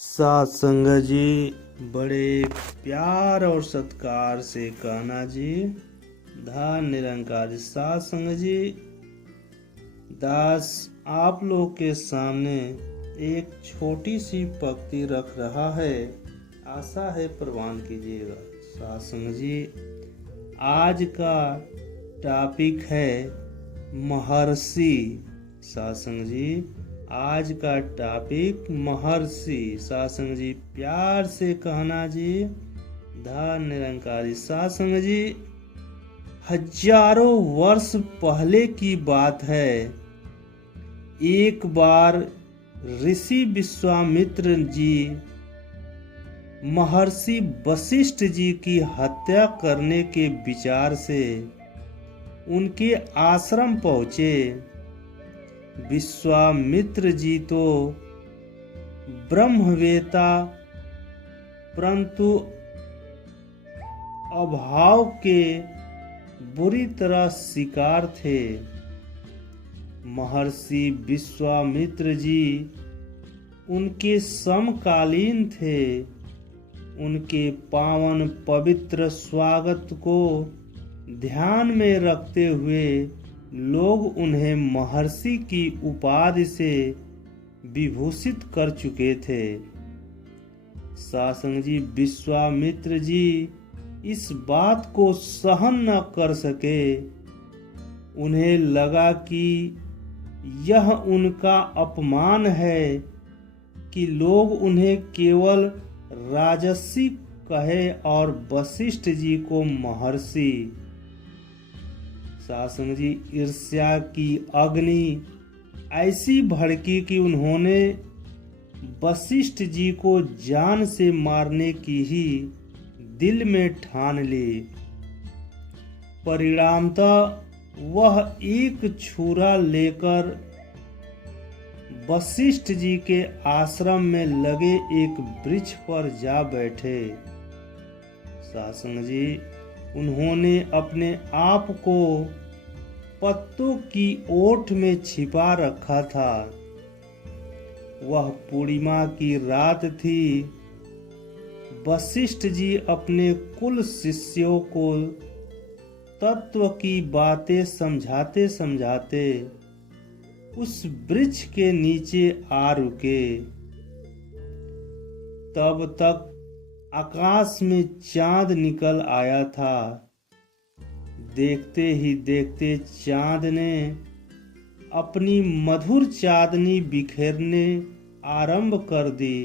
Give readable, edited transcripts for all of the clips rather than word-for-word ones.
सत्संग जी बड़े प्यार और सत्कार से कहना जी। धन निरंकार सत्संग जी दास आप लोग के सामने एक छोटी सी पंक्ति रख रहा है, आशा है प्रवान कीजिएगा। सत्संग जी आज का टॉपिक है महर्षि। सत्संग जी आज का टॉपिक महर्षि। सत्संग जी प्यार से कहना जी। धन निरंकारी सत्संग जी हजारों वर्ष पहले की बात है। एक बार ऋषि विश्वामित्र जी महर्षि वशिष्ठ जी की हत्या करने के विचार से उनके आश्रम पहुंचे। विश्वामित्र जी तो ब्रह्मवेता परंतु अभाव के बुरी तरह शिकार थे। महर्षि विश्वामित्र जी उनके समकालीन थे। उनके पावन पवित्र स्वागत को ध्यान में रखते हुए लोग उन्हें महर्षि की उपाधि से विभूषित कर चुके थे। सत्संग जी विश्वामित्र जी इस बात को सहन न कर सके। उन्हें लगा कि यह उनका अपमान है कि लोग उन्हें केवल राजर्षि कहे और वशिष्ठ जी को महर्षि। सत्संग जी ईर्ष्या की अग्नि ऐसी भड़की कि उन्होंने वशिष्ठ जी को जान से मारने की ही दिल में ठान ली। परिणामतः वह एक छुरा लेकर वशिष्ठ जी के आश्रम में लगे एक वृक्ष पर जा बैठे। सत्संग जी उन्होंने अपने आप को पत्तों की ओट में छिपा रखा था। वह पूर्णिमा की रात थी। वशिष्ठ जी अपने कुल शिष्यों को तत्व की बातें समझाते समझाते उस वृक्ष के नीचे आ रुके। तब तक आकाश में चांद निकल आया था। देखते ही देखते चांद ने अपनी मधुर चांदनी बिखेरने आरंभ कर दी।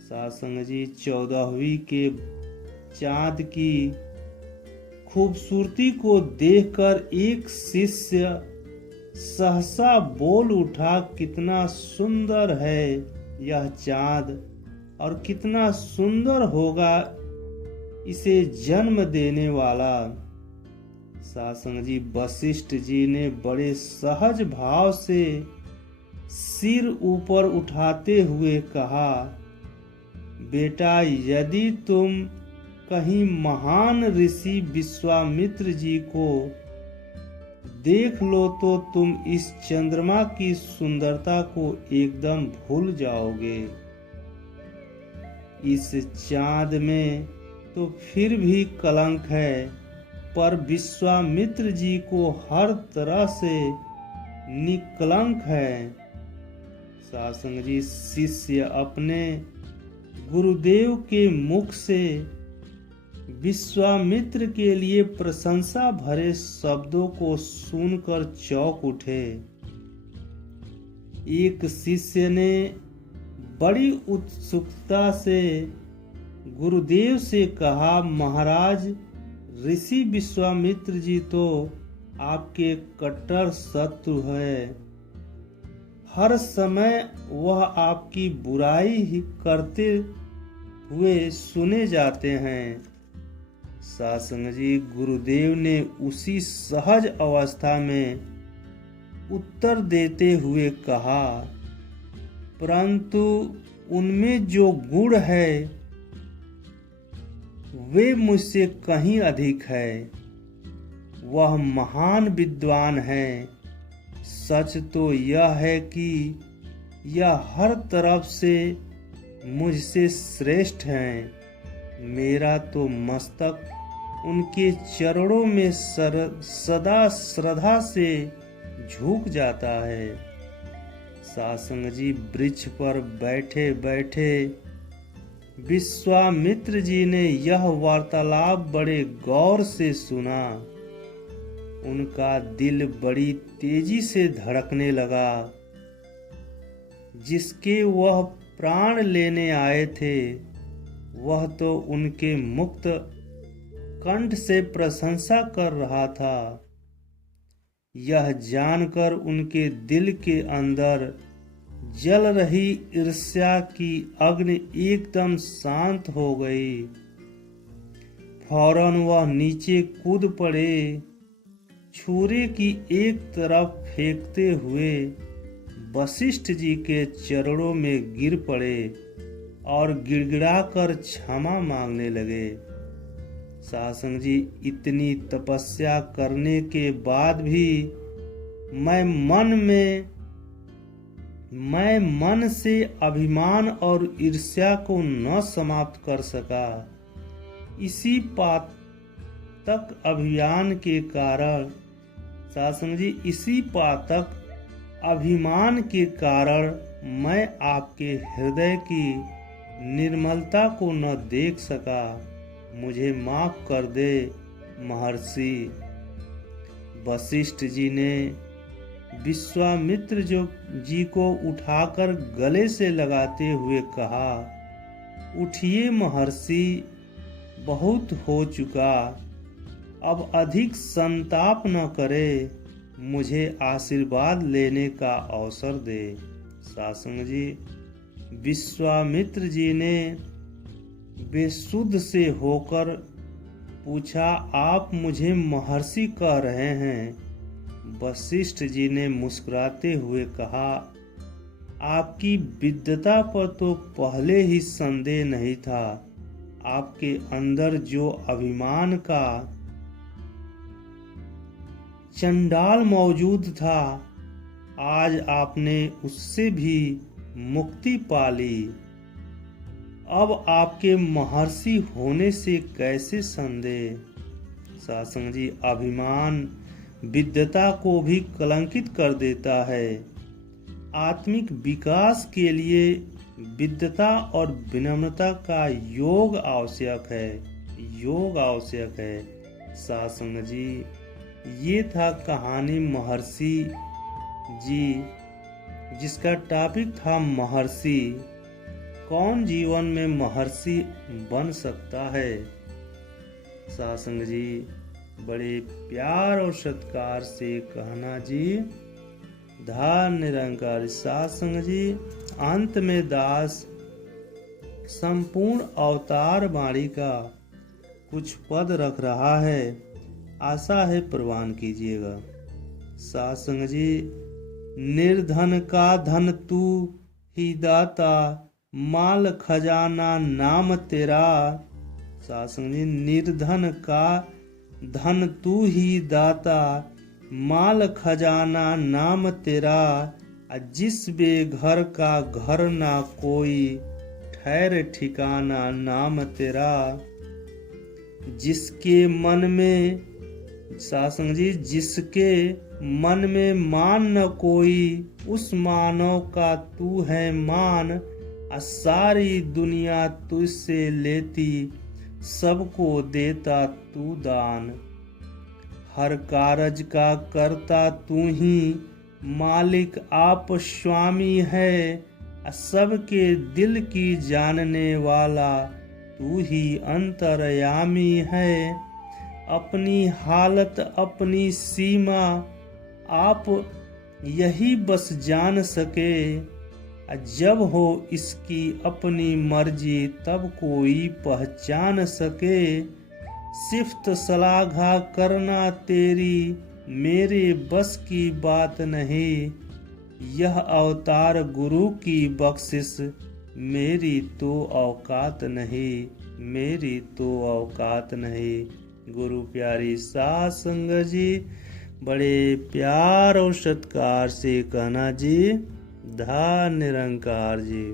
सत्संग जी 14वीं के चांद की खूबसूरती को देखकर एक शिष्य सहसा बोल उठा, कितना सुंदर है यह चांद और कितना सुंदर होगा इसे जन्म देने वाला। सत्संग जी वशिष्ठ जी ने बड़े सहज भाव से सिर ऊपर उठाते हुए कहा, बेटा यदि तुम कहीं महान ऋषि विश्वामित्र जी को देख लो तो तुम इस चंद्रमा की सुंदरता को एकदम भूल जाओगे। इस चांद में तो फिर भी कलंक है, पर विश्वामित्र जी को हर तरह से निकलंक है। सत्संग जी शिष्य अपने गुरुदेव के मुख से विश्वामित्र के लिए प्रशंसा भरे शब्दों को सुनकर चौंक उठे। एक शिष्य ने बड़ी उत्सुकता से गुरुदेव से कहा, महाराज ऋषि विश्वामित्र जी तो आपके कट्टर शत्रु है। हर समय वह आपकी बुराई ही करते हुए सुने जाते हैं। सत्संग जी गुरुदेव ने उसी सहज अवस्था में उत्तर देते हुए कहा, परंतु उनमें जो गुण है वे मुझसे कहीं अधिक है। वह महान विद्वान है। सच तो यह है कि यह हर तरफ से मुझसे श्रेष्ठ हैं। मेरा तो मस्तक उनके चरणों में सदा श्रद्धा से झुक जाता है। सासंग जी वृक्ष पर बैठे बैठे विश्वामित्र जी ने यह वार्तालाप बड़े गौर से सुना। उनका दिल बड़ी तेजी से धड़कने लगा। जिसके वह प्राण लेने आए थे वह तो उनके मुक्त कंठ से प्रशंसा कर रहा था। यह जानकर उनके दिल के अंदर जल रही ईर्ष्या की अग्नि एकदम शांत हो गई। फौरन वह नीचे कूद पड़े। छुरे की एक तरफ फेंकते हुए वशिष्ठ जी के चरणों में गिर पड़े और गिड़गिड़ाकर क्षमा मांगने लगे। सासंग जी, इतनी तपस्या करने के बाद भी मैं मन से अभिमान और ईर्ष्या को न समाप्त कर सका। इसी पातक अभियान के कारण सासंग जी, इसी पातक अभिमान के कारण मैं आपके हृदय की निर्मलता को न देख सका। मुझे माफ कर दे महर्षि। वशिष्ठ जी ने विश्वामित्र जी को उठाकर गले से लगाते हुए कहा, उठिए महर्षि, बहुत हो चुका, अब अधिक संताप न करे, मुझे आशीर्वाद लेने का अवसर दे। सासंग जी, विश्वामित्र जी ने बेसुध से होकर पूछा, आप मुझे महर्षि कह रहे हैं? वशिष्ठ जी ने मुस्कुराते हुए कहा, आपकी विद्वता पर तो पहले ही संदेह नहीं था। आपके अंदर जो अभिमान का चंडाल मौजूद था, आज आपने उससे भी मुक्ति पा ली। अब आपके महर्षि होने से कैसे संदेह? सासंग जी, अभिमान विद्वता को भी कलंकित कर देता है। आत्मिक विकास के लिए विद्वता और विनम्रता का योग आवश्यक है, योग आवश्यक है। सासंग जी, ये था कहानी महर्षि जी, जिसका टॉपिक था महर्षि। कौन जीवन में महर्षि बन सकता है? सासंग जी, बड़े प्यार और सत्कार से कहना जी, धार निरंकार। सासंग जी, अंत में दास संपूर्ण अवतार वाणी का कुछ पद रख रहा है, आशा है प्रवान कीजिएगा। सासंग जी, निर्धन का धन तू ही दाता, माल खजाना नाम तेरा। सासंग जी, निर्धन का धन तू ही दाता, माल खजाना नाम तेरा। जिस बेघर का घर ना कोई, ठहर ठिकाना नाम तेरा। जिसके मन में सासंग जी, जिसके मन में मान न कोई, उस मानव का तू है मान। सारी दुनिया तुझसे लेती, सबको देता तू दान। हर कारज का करता तू ही, मालिक आप स्वामी है। सबके दिल की जानने वाला तू ही अंतर्यामी है। अपनी हालत अपनी सीमा आप यही बस जान सके। जब हो इसकी अपनी मर्जी तब कोई पहचान सके। सिफ्त सलाघा करना तेरी मेरे बस की बात नहीं। यह अवतार गुरु की बख्शिश मेरी तो औकात नहीं, मेरी तो औकात नहीं। गुरु प्यारी साध संगत जी, बड़े प्यार और सत्कार से कहना जी, धन्य निरंकार जी।